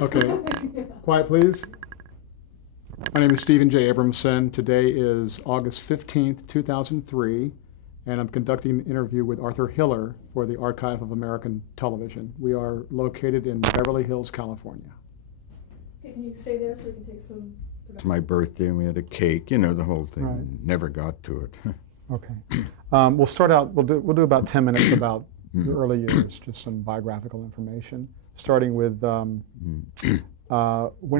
Okay. Quiet, please. My name is Stephen J. Abramson. Today is August 15th, 2003, and I'm conducting an interview with Arthur Hiller for the Archive of American Television. We are located in Beverly Hills, California. Okay, can you stay there so we can take some... It's my birthday and we had a cake, you know, the whole thing. Right. Never got to it. Okay. We'll start out, we'll do about 10 minutes about your early years, just some biographical information, starting with when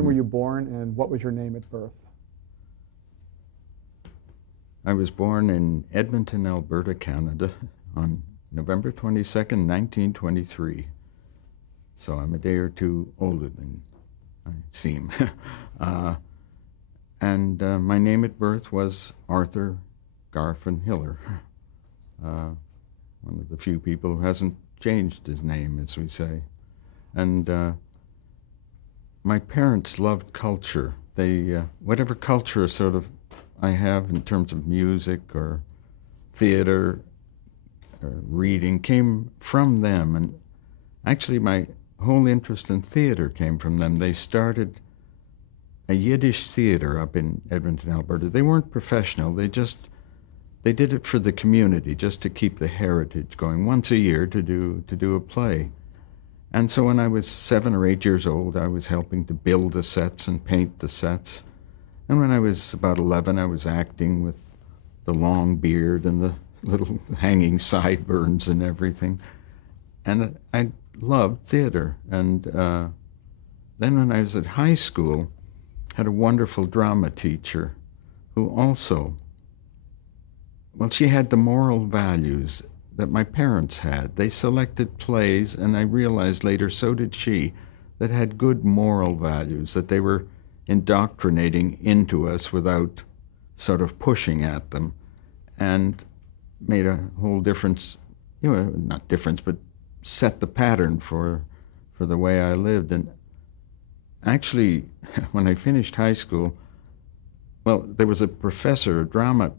were you born and what was your name at birth? I was born in Edmonton, Alberta, Canada on November 22nd, 1923. So I'm a day or two older than I seem. And my name at birth was Arthur Garfin Hiller. One of the few people who hasn't changed his name, as we say. And my parents loved culture. They, whatever culture sort of I have in terms of music or theater or reading came from them. And actually my whole interest in theater came from them. They started a Yiddish theater up in Edmonton, Alberta. They weren't professional. They did it for the community, just to keep the heritage going. Once a year to do a play. And so when I was 7 or 8 years old, I was helping to build the sets and paint the sets. And when I was about 11, I was acting with the long beard and the little hanging sideburns and everything. And I loved theater. And then when I was at high school, I had a wonderful drama teacher who also, well, she had the moral values that my parents had. They selected plays, and I realized later, so did she, that had good moral values, that they were indoctrinating into us without sort of pushing at them, and made a whole difference, you know, not difference, but set the pattern for the way I lived. And actually, when I finished high school, well, there was a professor, a drama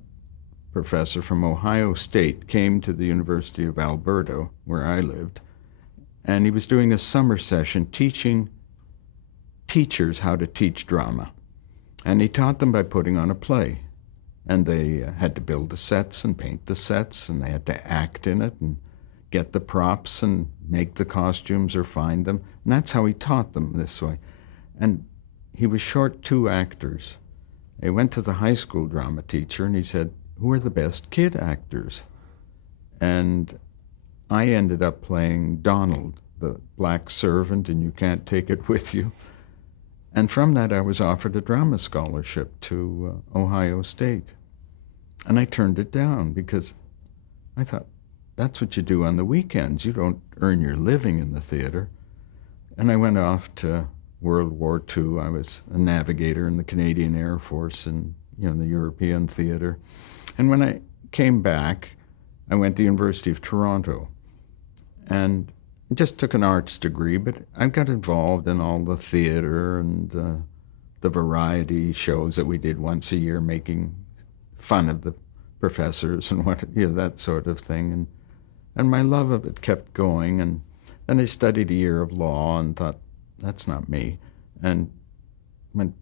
professor from Ohio State, came to the University of Alberta, where I lived, and he was doing a summer session teaching teachers how to teach drama. And he taught them by putting on a play. And they had to build the sets and paint the sets, and they had to act in it and get the props and make the costumes or find them. And that's how he taught them this way. And he was short 2 actors. He went to the high school drama teacher and he said, "Who are the best kid actors?" And I ended up playing Donald, the black servant, and You Can't Take It With You. And from that, I was offered a drama scholarship to Ohio State. And I turned it down because I thought, that's what you do on the weekends. You don't earn your living in the theater. And I went off to World War II. I was a navigator in the Canadian Air Force and, you know, the European theater. And when I came back, I went to the University of Toronto and just took an arts degree, but I got involved in all the theater and the variety shows that we did once a year, making fun of the professors and what, you know, that sort of thing. And my love of it kept going. And then I studied a year of law and thought, that's not me, and went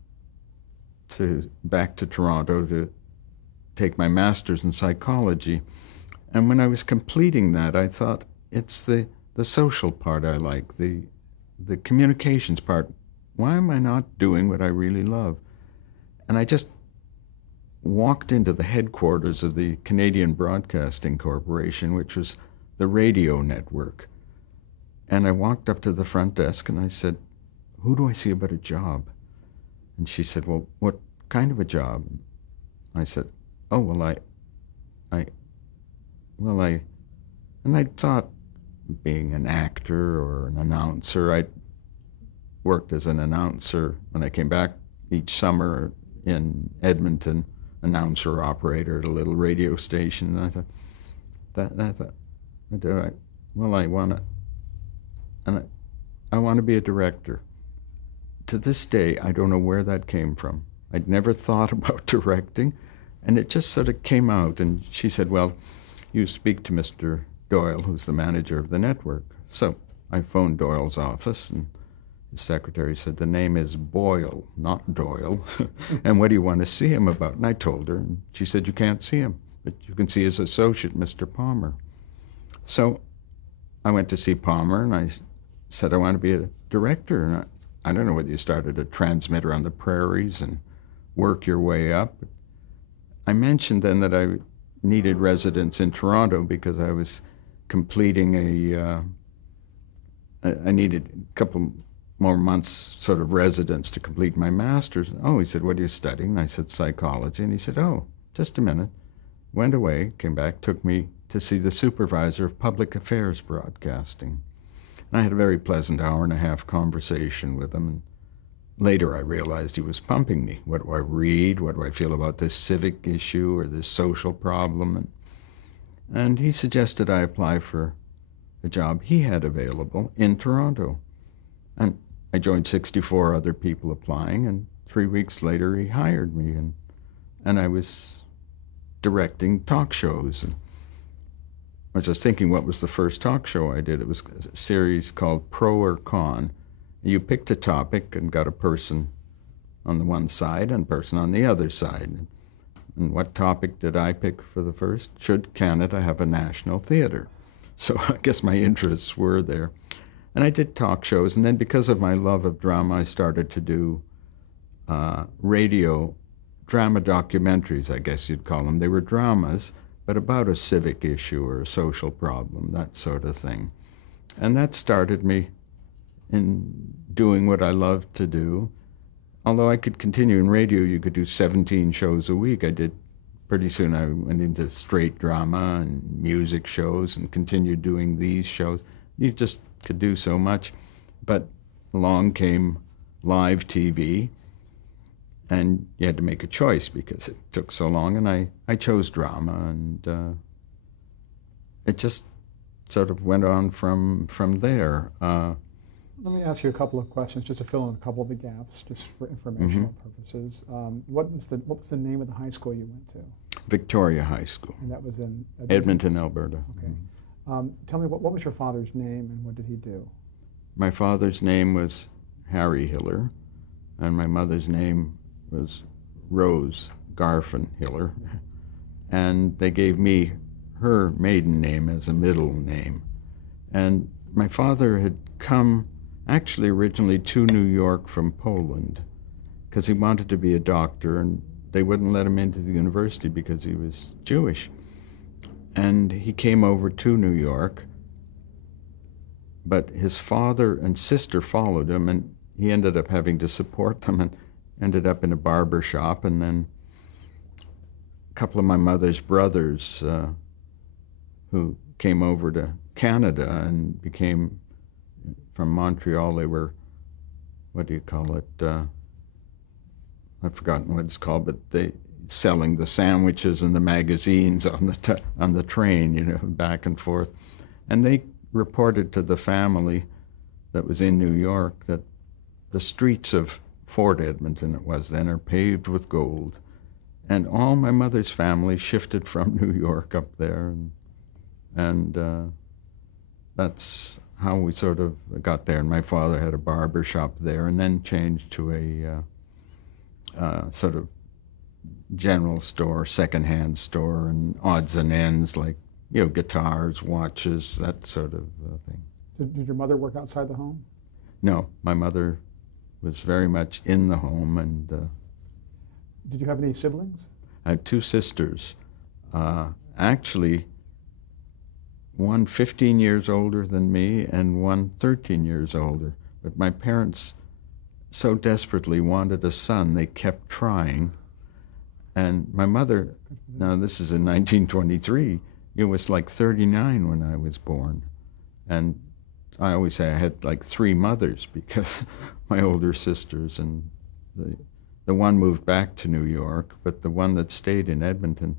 back to Toronto to take my master's in psychology. And when I was completing that, I thought, it's the social part I like, the communications part. Why am I not doing what I really love? And I just walked into the headquarters of the Canadian Broadcasting Corporation, which was the radio network. And I walked up to the front desk and I said, "Who do I see about a job?" And she said, "Well, what kind of a job?" I said, "Oh, well, and I thought being an actor or an announcer. I worked as an announcer when I came back each summer in Edmonton, announcer operator at a little radio station. And I thought, I want to be a director. To this day, I don't know where that came from. I'd never thought about directing, and it just sort of came out. And she said, "Well, you speak to Mr. Doyle, who's the manager of the network." So I phoned Doyle's office, and the secretary said, "The name is Boyle, not Doyle." "And what do you want to see him about?" And I told her, and she said, "You can't see him, but you can see his associate, Mr. Palmer." So I went to see Palmer, and I said, "I want to be a director." And I don't know whether you started a transmitter on the prairies and work your way up. I mentioned then that I needed residence in Toronto because I was completing I needed a couple more months sort of residence to complete my master's. "Oh," he said, "what are you studying?" And I said, "Psychology." And he said, "Oh, just a minute." Went away, came back, took me to see the supervisor of public affairs broadcasting. And I had a very pleasant hour-and-a-half conversation with him. And later I realized he was pumping me. What do I read? What do I feel about this civic issue or this social problem? And he suggested I apply for a job he had available in Toronto. And I joined 64 other people applying, and 3 weeks later he hired me, and I was directing talk shows. And I was just thinking, what was the first talk show I did? It was a series called Pro or Con. You picked a topic and got a person on the one side and a person on the other side. And what topic did I pick for the first? Should Canada have a national theater? So I guess my interests were there. And I did talk shows, and then because of my love of drama, I started to do radio drama documentaries, I guess you'd call them. They were dramas, but about a civic issue or a social problem, that sort of thing. And that started me in doing what I loved to do. Although I could continue in radio, you could do 17 shows a week. Pretty soon I went into straight drama and music shows and continued doing these shows. You just could do so much. But along came live TV, and you had to make a choice because it took so long, and I chose drama, and it just sort of went on from there. Let me ask you a couple of questions just to fill in a couple of the gaps, just for informational purposes. What was the name of the high school you went to? Victoria High School. And that was in Edmonton, Alberta. Okay. Tell me, what was your father's name and what did he do? My father's name was Harry Hiller, and my mother's name was Rose Garfin Hiller. And they gave me her maiden name as a middle name. And my father had come actually originally to New York from Poland because he wanted to be a doctor, and they wouldn't let him into the university because he was Jewish. And he came over to New York, but his father and sister followed him, and he ended up having to support them and ended up in a barber shop. And then a couple of my mother's brothers who came over to Canada and became, from Montreal, they were, what do you call it? I've forgotten what it's called, but they selling the sandwiches and the magazines on the train, you know, back and forth. And they reported to the family that was in New York that the streets of Fort Edmonton, it was then, are paved with gold. And all my mother's family shifted from New York up there, and that's how we sort of got there. And my father had a barber shop there, and then changed to a sort of general store, secondhand store, and odds and ends like, you know, guitars, watches, that sort of thing. Did your mother work outside the home? No, my mother was very much in the home. And did you have any siblings? I had two sisters. Actually, one 15 years older than me and one 13 years older. But my parents so desperately wanted a son, they kept trying. And my mother, now this is in 1923, it was like 39 when I was born. And I always say I had like three mothers because my older sisters, and the one moved back to New York, but the one that stayed in Edmonton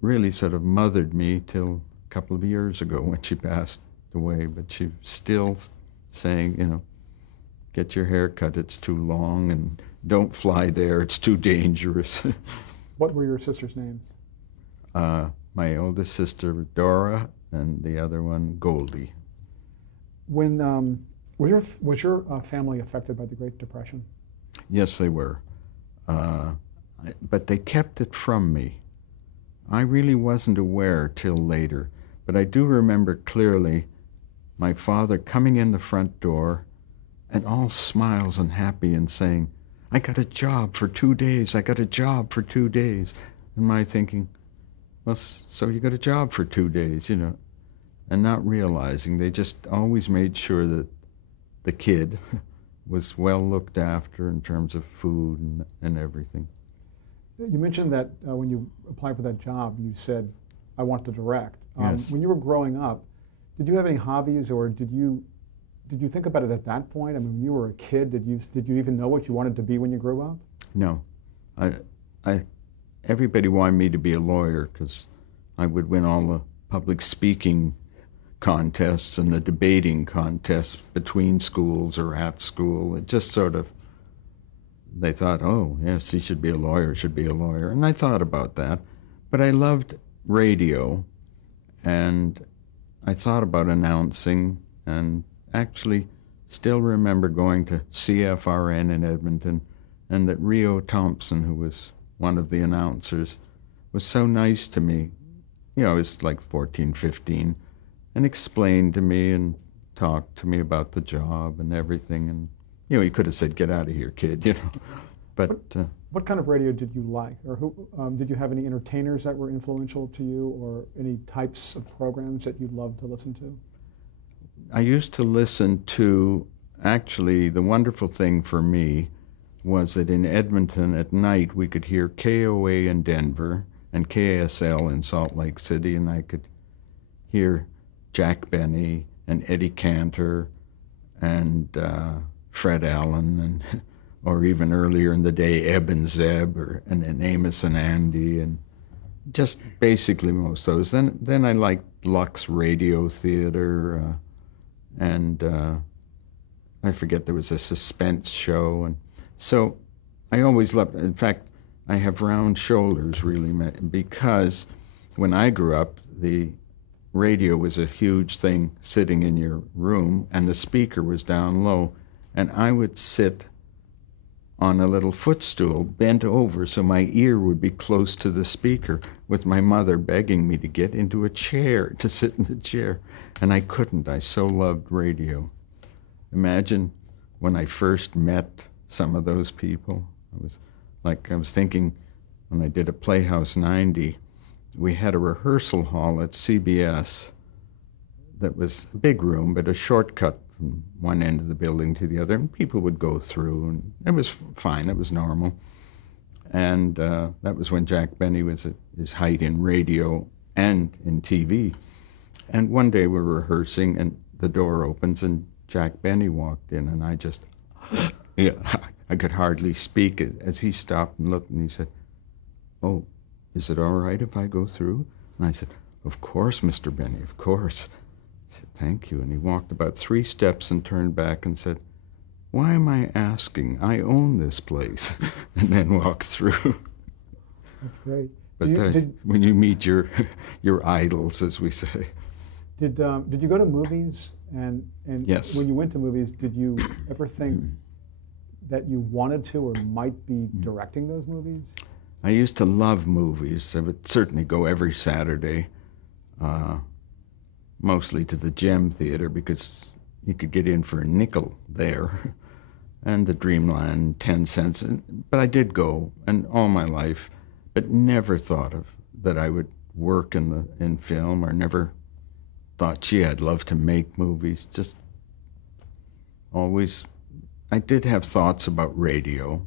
really sort of mothered me till a couple of years ago when she passed away. But she's still saying, you know, get your hair cut, it's too long, and don't fly there, it's too dangerous. What were your sisters' names? My oldest sister, Dora, and the other one, Goldie. When Was your family affected by the Great Depression? Yes, they were. But they kept it from me. I really wasn't aware till later, but I do remember clearly my father coming in the front door and all smiles and happy and saying, "I got a job for 2 days, I got a job for 2 days." And my thinking, well, so you got a job for 2 days, you know, and not realizing they just always made sure that the kid was well looked after in terms of food and everything. You mentioned that when you applied for that job, you said, "I want to direct." Yes. When you were growing up, did you have any hobbies, or did you think about it at that point? I mean, when you were a kid, did you even know what you wanted to be when you grew up? No, everybody wanted me to be a lawyer because I would win all the public speaking contests and the debating contests between schools or at school. It just sort of, they thought, oh, yes, he should be a lawyer, should be a lawyer. And I thought about that. But I loved radio, and I thought about announcing, and actually still remember going to CFRN in Edmonton, and that Rio Thompson, who was one of the announcers, was so nice to me. You know, I was like 14, 15, and explained to me and talked to me about the job and everything. And, you know, he could have said, "Get out of here, kid," you know. But what kind of radio did you like? Or who did you have any entertainers that were influential to you, or any types of programs that you loved to listen to? I used to listen to, actually, the wonderful thing for me was that in Edmonton at night we could hear KOA in Denver and KSL in Salt Lake City, and I could hear Jack Benny and Eddie Cantor and Fred Allen, and or even earlier in the day Ebb and Zeb, and Amos and Andy, and just basically most of those. Then I liked Lux Radio Theater, and I forget, there was a suspense show, and so I always loved. In fact, I have round shoulders really, because when I grew up, the radio was a huge thing sitting in your room, and the speaker was down low, and I would sit on a little footstool bent over so my ear would be close to the speaker, with my mother begging me to get into a chair, to sit in a chair, and I couldn't. I so loved radio. Imagine when I first met some of those people. I was thinking when I did a Playhouse 90, we had a rehearsal hall at CBS that was a big room, but a shortcut from one end of the building to the other, and people would go through, and it was fine, it was normal. And that was when Jack Benny was at his height in radio and in TV. And one day we're rehearsing, and the door opens, and Jack Benny walked in, and I just, yeah, I could hardly speak as he stopped and looked, and he said, "Oh, is it all right if I go through?" And I said, "Of course, Mr. Benny, of course." I said, "Thank you." And he walked about 3 steps and turned back and said, "Why am I asking? I own this place." And then walked through. That's great. But when you meet your idols, as we say. Did you go to movies? And Yes. When you went to movies, did you ever think that you wanted to or might be directing those movies? I used to love movies. I would certainly go every Saturday, mostly to the Gem Theater, because you could get in for a nickel there, and the Dreamland, 10 cents. But I did go, and all my life, but never thought that I would work in film, or never thought, gee, I'd love to make movies. Just always, I did have thoughts about radio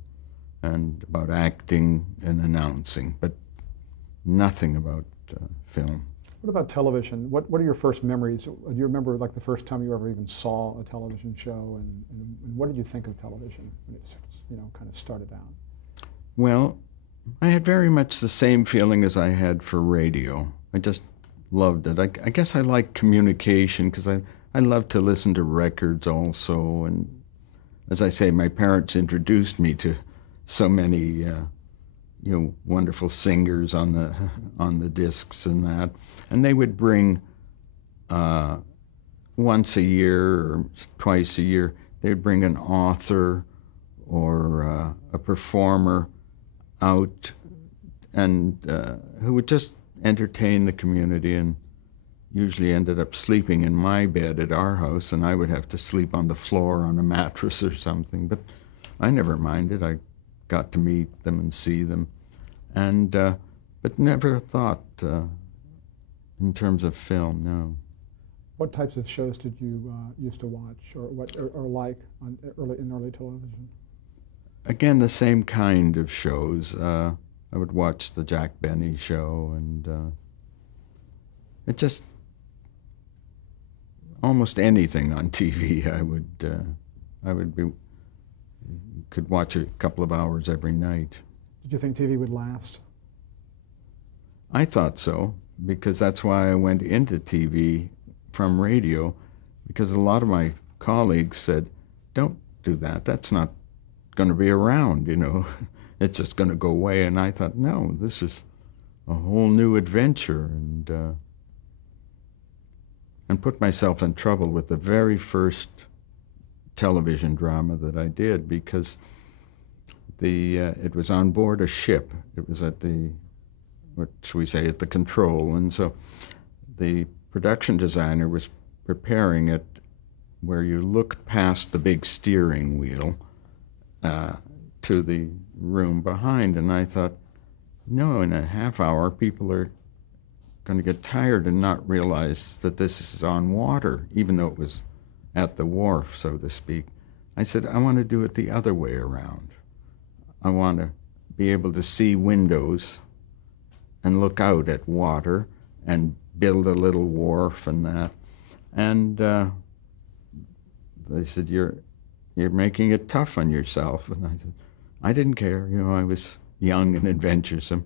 and about acting and announcing, but nothing about film. What about television? What are your first memories? Do you remember like the first time you ever even saw a television show, and what did you think of television when it kind of started out? Well, I had very much the same feeling as I had for radio. I just loved it. I guess I like communication because I love to listen to records also, and as I say, my parents introduced me to so many wonderful singers on the discs and that, and they would bring once a year or twice a year, they'd bring an author or a performer out and who would just entertain the community, and usually ended up sleeping in my bed at our house, and I would have to sleep on the floor on a mattress or something. But I never minded. I got to meet them and see them, and but never thought in terms of film. No. What types of shows did you used to watch, or like on early television? Again, the same kind of shows. I would watch the Jack Benny show, and it just almost anything on TV. I could watch a couple of hours every night. Did you think TV would last? I thought so, because that's why I went into TV from radio, because a lot of my colleagues said, "Don't do that. That's not going to be around, you know. It's just going to go away." And I thought, no, this is a whole new adventure, and put myself in trouble with the very first television drama that I did, because it was on board a ship. It was at the, what should we say, at the control, and so the production designer was preparing it where you look past the big steering wheel to the room behind, and I thought, no, in a half hour people are going to get tired and not realize that this is on water, even though it was at the wharf, so to speak. I said, I want to do it the other way around. I want to be able to see windows and look out at water and build a little wharf and that. And they said, you're making it tough on yourself. And I said, I didn't care. You know, I was young and adventuresome.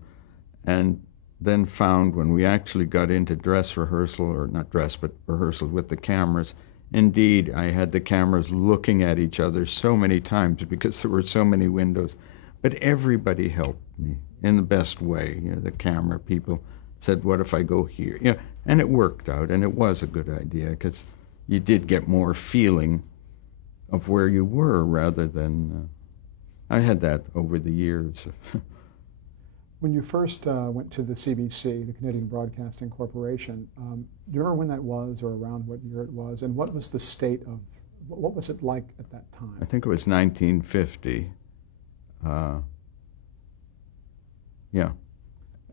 And then found when we actually got into dress rehearsal, or not dress, but rehearsal with the cameras, indeed, I had the cameras looking at each other so many times because there were so many windows. But everybody helped me in the best way. You know, the camera people said, what if I go here? You know, and it worked out, and it was a good idea, because you did get more feeling of where you were rather than... I had that over the years. When you first went to the CBC, the Canadian Broadcasting Corporation, do you remember when that was, or around what year it was, and what was the state of, what was it like at that time? I think it was 1950. Yeah.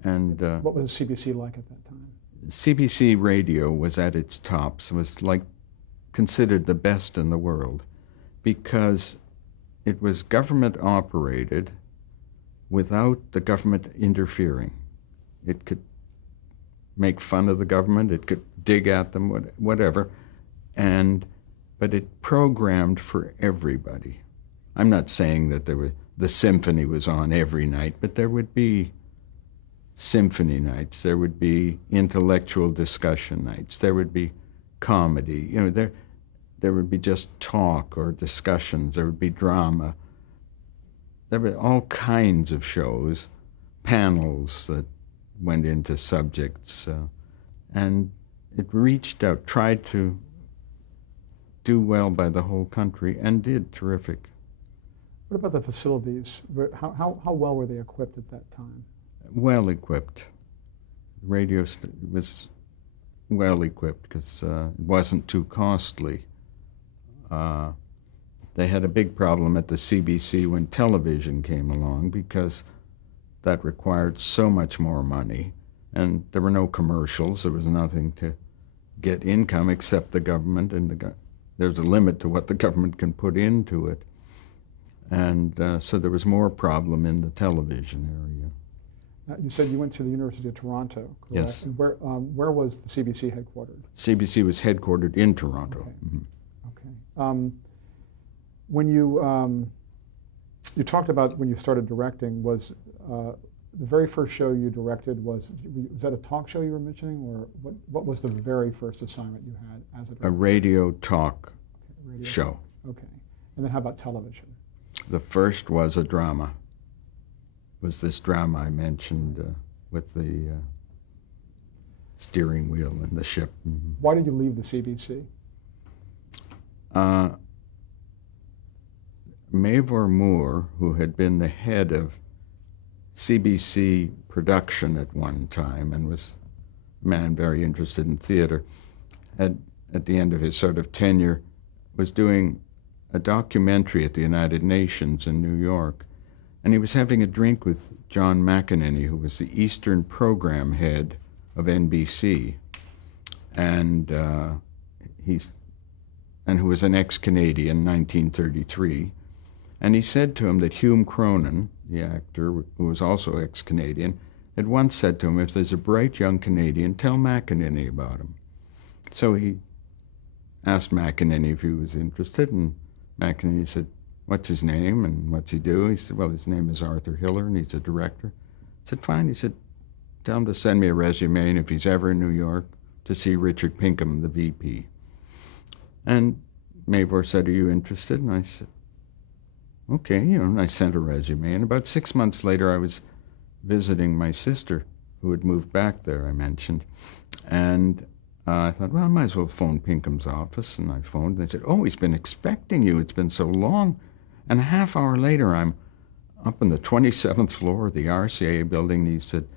And what was the CBC like at that time? CBC radio was at its tops. It was like considered the best in the world, because it was government operated without the government interfering. It could make fun of the government, it could dig at them, whatever, but it programmed for everybody. I'm not saying that the symphony was on every night, but there would be symphony nights, there would be intellectual discussion nights, there would be comedy, you know, there would be just talk or discussions, there would be drama. There were all kinds of shows, panels that went into subjects, and it reached out, tried to do well by the whole country, and did terrific. What about the facilities? How well were they equipped at that time? Well equipped. Radio was well equipped because it wasn't too costly. They had a big problem at the CBC when television came along, because that required so much more money, and there were no commercials. There was nothing to get income except the government, and there's a limit to what the government can put into it. And so there was more problem in the television area. You said you went to the University of Toronto, correct? Yes. And where was the CBC headquartered? CBC was headquartered in Toronto. Okay. Mm-hmm. Okay. When you talked about when you started directing, was the very first show you directed, was that a talk show you were mentioning, or what was the very first assignment you had as a director? A radio talk show. Okay. And then how about television? The first was a drama. Was this drama I mentioned with the steering wheel and the ship. Mm-hmm. Why did you leave the CBC? Mavor Moore, who had been the head of CBC production at one time and was a man very interested in theater, had, at the end of his sort of tenure, was doing a documentary at the United Nations in New York. And he was having a drink with John McEnany, who was the Eastern program head of NBC, and who was an ex-Canadian, 1933. And he said to him that Hume Cronin, the actor, who was also ex-Canadian, had once said to him, if there's a bright young Canadian, tell McEnany about him. So he asked McEnany if he was interested, and McEnany said, what's his name and what's he do? He said, well, his name is Arthur Hiller, and he's a director. I said, fine. He said, tell him to send me a resume, and if he's ever in New York, to see Richard Pinkham, the VP. And Mavor said, are you interested? And I said, okay, and I sent a resume. And about 6 months later, I was visiting my sister, who had moved back there, I mentioned. And I thought, well, I might as well phone Pinkham's office. And I phoned, and they said, oh, he's been expecting you. It's been so long. And a half hour later, I'm up on the 27th floor of the RCA building, and he said,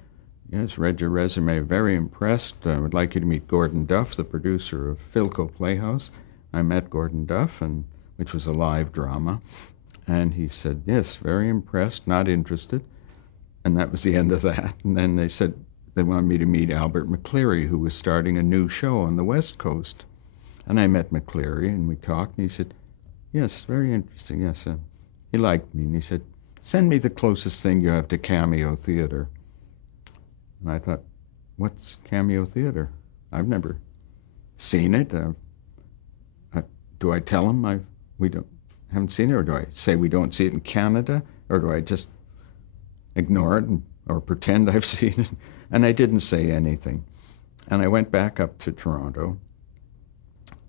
yes, read your resume, very impressed. I would like you to meet Gordon Duff, the producer of Philco Playhouse. I met Gordon Duff, which was a live drama. And he said, yes, very impressed, not interested. And that was the end of that. And then they said they wanted me to meet Albert McCleary, who was starting a new show on the West Coast. And I met McCleary, and we talked, and he said, yes, very interesting, yes. He liked me, and he said, send me the closest thing you have to Cameo Theater. And I thought, what's Cameo Theater? I've never seen it. Do I tell him we haven't seen it, or do I say we don't see it in Canada, or do I just ignore it or pretend I've seen it? And I didn't say anything. And I went back up to Toronto,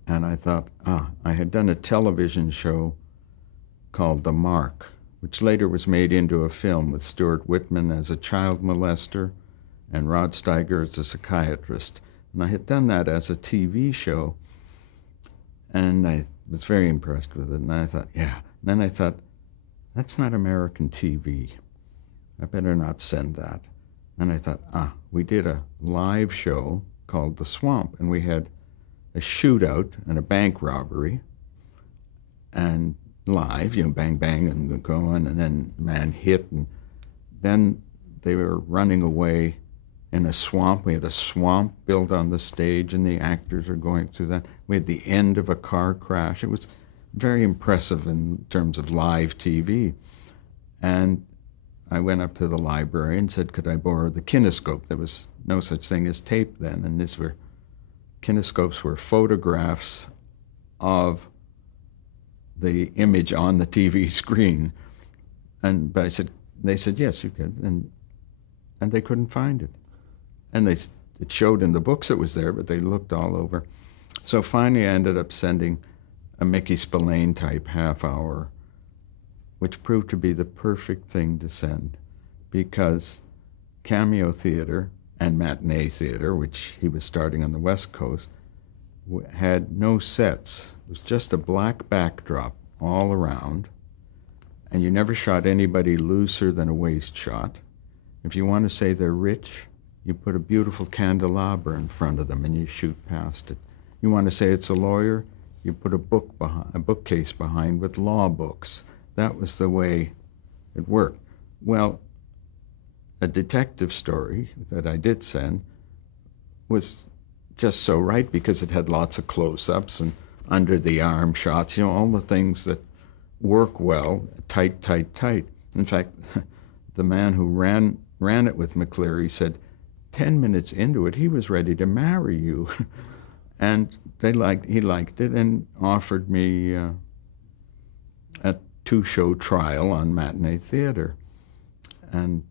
and I thought, I had done a television show called The Mark, which later was made into a film with Stuart Whitman as a child molester and Rod Steiger as a psychiatrist. And I had done that as a TV show, and I was very impressed with it. And I thought, yeah. And then I thought, that's not American TV. I better not send that. And I thought, we did a live show called The Swamp, and we had a shootout and a bank robbery, and live, bang, bang, and going, and then man hit, and then they were running away in a swamp. We had a swamp built on the stage, and the actors are going through that. We had the end of a car crash. It was very impressive in terms of live TV. And I went up to the library and said, could I borrow the kinescope? There was no such thing as tape then, and kinescopes were photographs of the image on the TV screen. But they said, yes, you could. And they couldn't find it. And it showed in the books it was there, but they looked all over. So finally I ended up sending a Mickey Spillane type half hour, which proved to be the perfect thing to send, because Cameo Theater and Matinee Theater, which he was starting on the West Coast, had no sets. It was just a black backdrop all around, and you never shot anybody looser than a waist shot. If you want to say they're rich, you put a beautiful candelabra in front of them and you shoot past it. You want to say it's a lawyer, you put a bookcase behind with law books. That was the way it worked. Well, a detective story that I did send was just so right because it had lots of close-ups and under the arm shots, all the things that work well, tight, tight, tight. In fact, the man who ran it with McCleary said, 10 minutes into it, he was ready to marry you. And he liked it and offered me a 2-show trial on Matinee Theater. And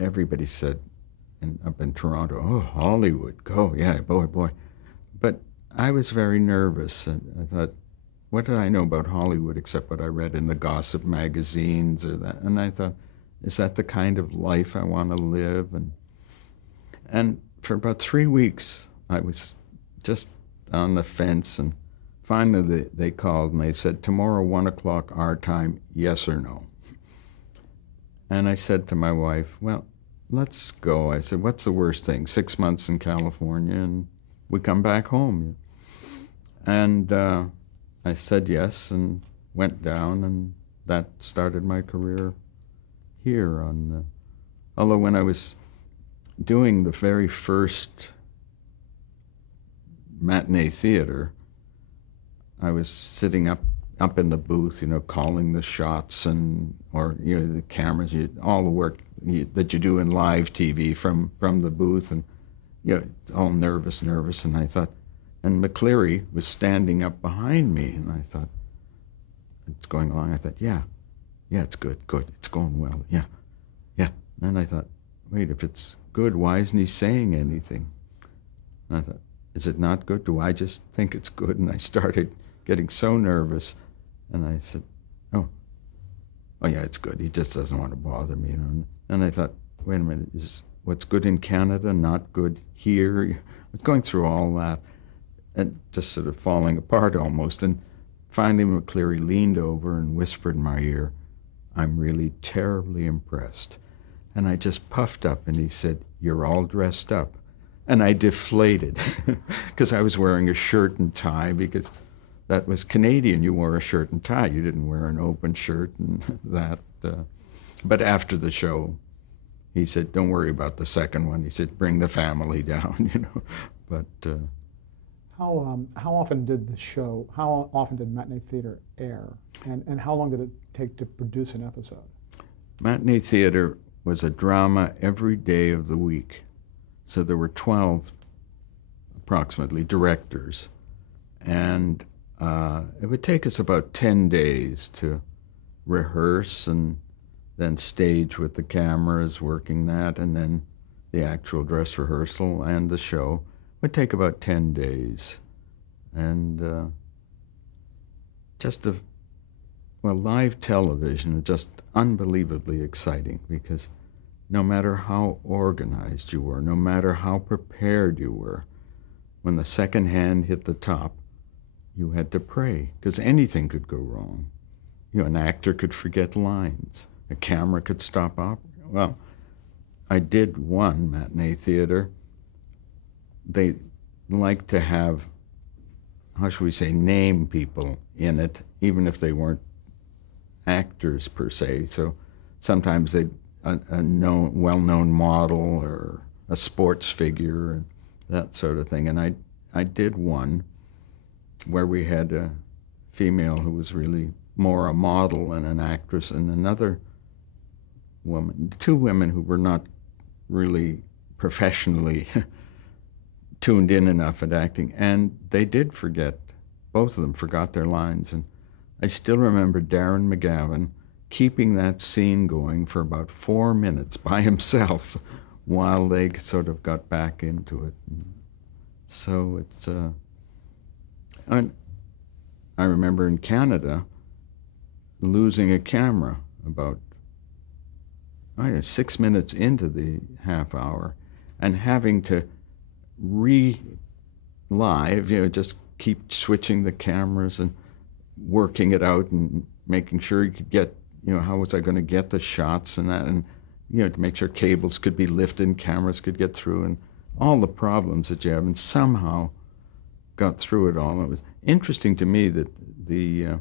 everybody said up in Toronto, oh, Hollywood, go, yeah, boy. But I was very nervous, and I thought, what did I know about Hollywood except what I read in the gossip magazines or that? And I thought, is that the kind of life I want to live? And for about 3 weeks, I was just on the fence, and finally they called and they said, tomorrow 1 o'clock our time, yes or no? And I said to my wife, well, let's go. I said, what's the worst thing? 6 months in California and we come back home. And I said yes and went down, and that started my career here. Although when I was doing the very first matinee theater, I was sitting up in the booth, calling the shots or the cameras, all the work that you do in live TV from the booth, and all nervous, and I thought, and McCleary was standing up behind me, and I thought, it's going along. I thought, yeah, it's good, it's going well, yeah. And I thought, wait, if it's good, why isn't he saying anything? And I thought, is it not good? Do I just think it's good? And I started getting so nervous, and I said, oh yeah, it's good. He just doesn't want to bother me, And I thought, wait a minute, is what's good in Canada not good here? I was going through all that and just sort of falling apart almost. And finally, McCleary leaned over and whispered in my ear, I'm really terribly impressed. And I just puffed up, and he said, you're all dressed up. And I deflated because I was wearing a shirt and tie, because that was Canadian. You wore a shirt and tie. You didn't wear an open shirt and that. But after the show, he said, don't worry about the second one. He said, bring the family down, But how often did Matinee Theater air? And how long did it take to produce an episode? Matinee Theater was a drama every day of the week. So there were 12, approximately, directors. And it would take us about 10 days to rehearse and then stage with the cameras, working that, and then the actual dress rehearsal and the show would take about 10 days. And live television is just unbelievably exciting, because no matter how organized you were, no matter how prepared you were, when the second hand hit the top, you had to pray, because anything could go wrong. An actor could forget lines. A camera could stop operating. Well, I did one matinee theater. They like to have, how should we say, name people in it, even if they weren't actors per se. So sometimes they'd a well-known model or a sports figure and that sort of thing. And I did one where we had a female who was really more a model and an actress, and another woman, two women who were not really professionally tuned in enough at acting, and they did forget, both of them forgot their lines. And I still remember Darren McGavin keeping that scene going for about 4 minutes by himself while they sort of got back into it. So it's, I remember in Canada losing a camera about 6 minutes into the half hour and having to live, just keep switching the cameras and working it out and making sure you could get, how was I going to get the shots and that, and, to make sure cables could be lifted and cameras could get through, and all the problems that you have, and somehow got through it all. It was interesting to me that the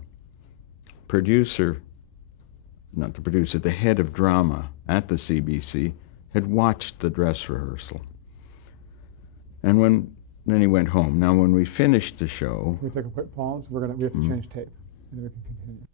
the head of drama at the CBC had watched the dress rehearsal. And then he went home. Now, when we finished the show... Can we take a quick pause? We have to change tape, and then we can continue.